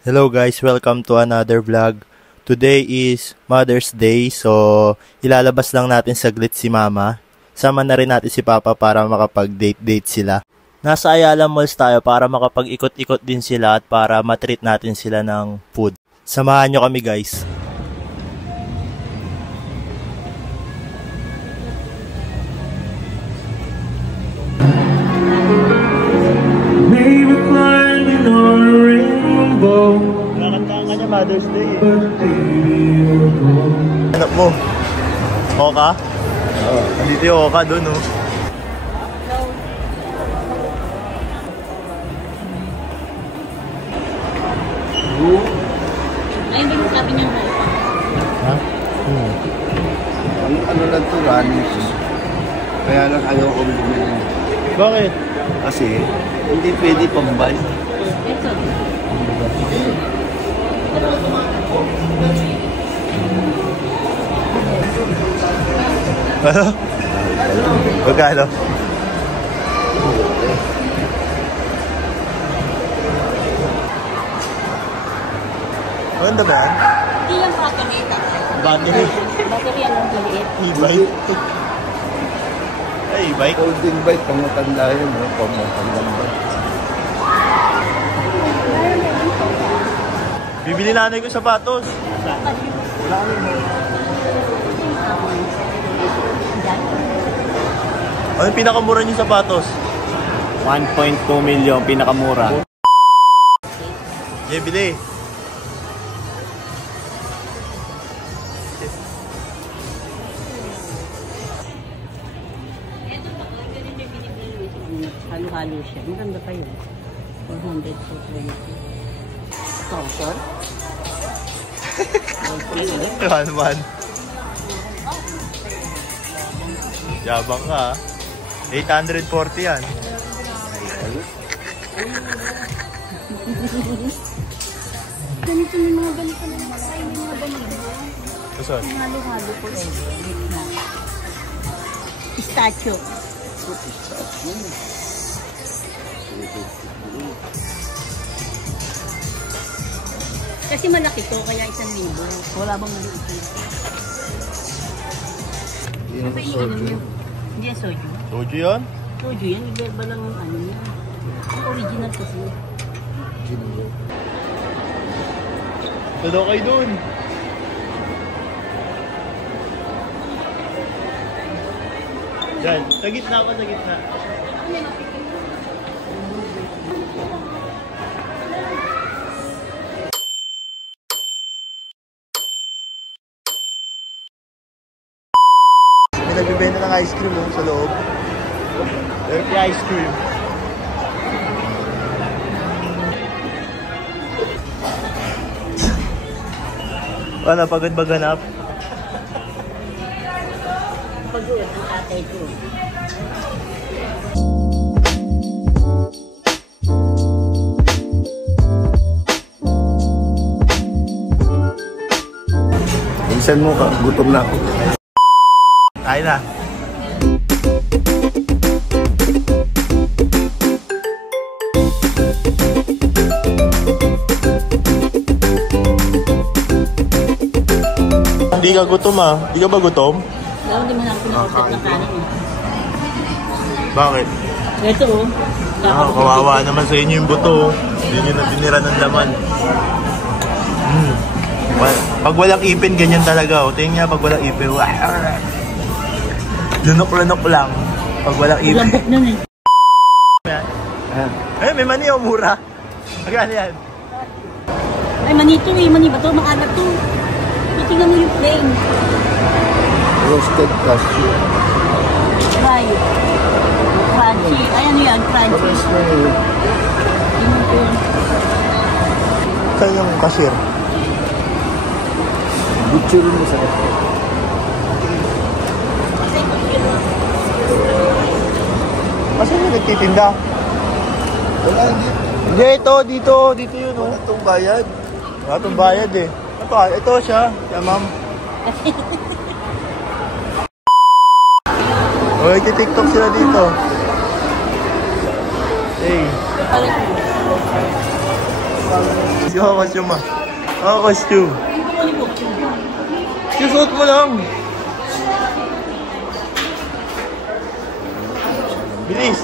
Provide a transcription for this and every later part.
Hello guys, welcome to another vlog. Today is Mother's Day, so ilalabas lang natin saglit si Mama. Sama na rin natin si Papa para makapag-date sila. Nasa Ayala Malls tayo para makapag-ikot-ikot din sila at para matreat natin sila ng food. Samahan nyo kami guys. Nakakantaan ka niya Mother's Day eh. Anak mo? Oka? Oo. Nandito yung Oka dun oh. Ayun ba yung sabi niya na? Ha? Ano lang ito, running. Kaya lang ayaw ko bumili. Bakit? Kasi hindi pwede pambay. Ito. Ano? Magkano? Maganda ba yan? Hindi yung battery. Battery? Battery yan ang maliit. E-bike? Ay, e-bike? Holding bike, pangmatanda yun. Pangmatanda ba? Bibili nanay ko sapatos. Wala rin. Ano yung pinakamura niyo sapatos? 1.2 million, pinakamura. Yeah, bili. Ito pa, ganun yung binibili. Halo-halo siya. Maganda pa yun. 400 po. Sponsor? Ano man? Yabang ka. 840 yan. Ganito yung mga ganito na masay. May mga ganito. Kason? Halo-halo po. Pistachio. Kasi malaki to, kaya 1,000. Wala bang maliit na? Ano ba iniinom niyo? Hindi yan soju. Soju yan? Soju yan, iba lang ang ano niya. Ang original kasi. Sado kayo dun. Yan, sa gitna ako, sa gitna. May nagbibenta ng ice cream mo sa loob. Dirty ice cream. Ano, pagod ba ganap? Pagod ang tatay ko. Minsan mo ka, gutom na ako. Kain na. Hindi ka gutom ah. Hindi ka ba gutom? Lalo di mo na ako pinakorset ng kanin. Bakit? Ito oh. Kawawa naman sa inyo yung buto. Hindi nyo na tinira ng laman. Pag walang ipin, ganyan talaga. O, tingin nga pag walang ipin. Lunok-lunok lang. Pag walang ipin. Lambok nun eh. Ay, may mani o mura. Magkano yan? Ay, mani to eh. Mani ba to? Maalat to. Tingnan mo yung plain. Roasted cashew. Right. Crunchy. Ay, ano yan? Crunchy. Pares na yun. Tingnan ko yun. Saan yung cashier? Butcher mo sa ito. Kasi yung nagtitinda. Wala, hindi. Hindi, dito yun oh. Wala itong bayad. Wala itong bayad eh. Ito siya. Kaya ma'am. O, iti-tiktok sila dito. Hey. Costume ma. Costume. Susuot mo lang. Bilis.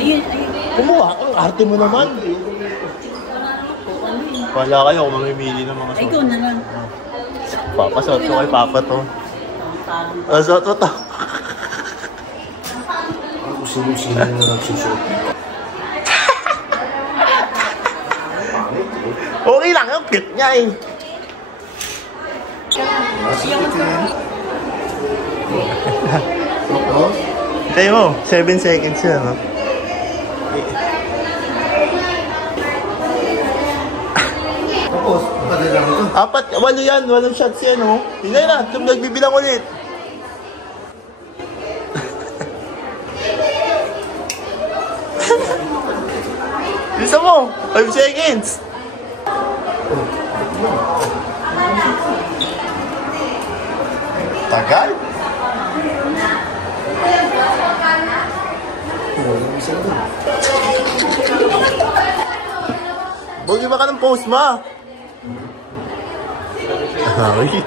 Ayun. Kumuha, ang arte mo naman. Wala kayo kung mamimili ng mga suot. Ikaw na lang. Papasuot ko kay Papa to. Suot mo to. Ako sino-sino na nagsusuot. Okay lang, ang cute niya eh. Tayo mo, 7 seconds yan, no? Tapos, padalang ito. 8 yan, 8 shots yan, no? Hindi na, nagbibilang ulit. Bisa mo, 5 seconds. Tagal? Huwag iba ka ng post ma. Ay.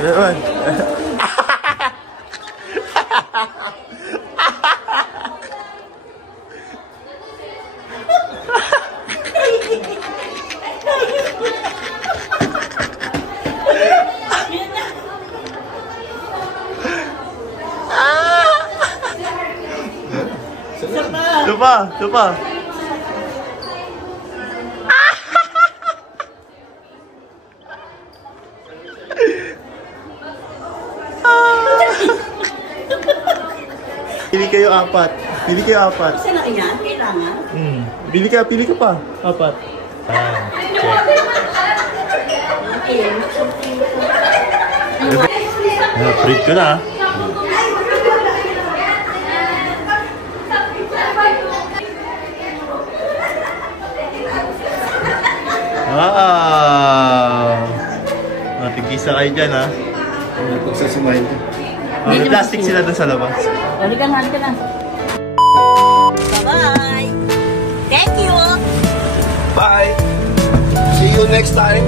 Naman. Lupa. Pili kayo 4. Kasi na yan, kailangan. Pili ka pa. 4. Print ko na. Wow! Matigisa kayo dyan, ha? Pagsasamahin ko. May plastic sila dun sa labas. Halika na. Bye-bye! Thank you! Bye! See you next time!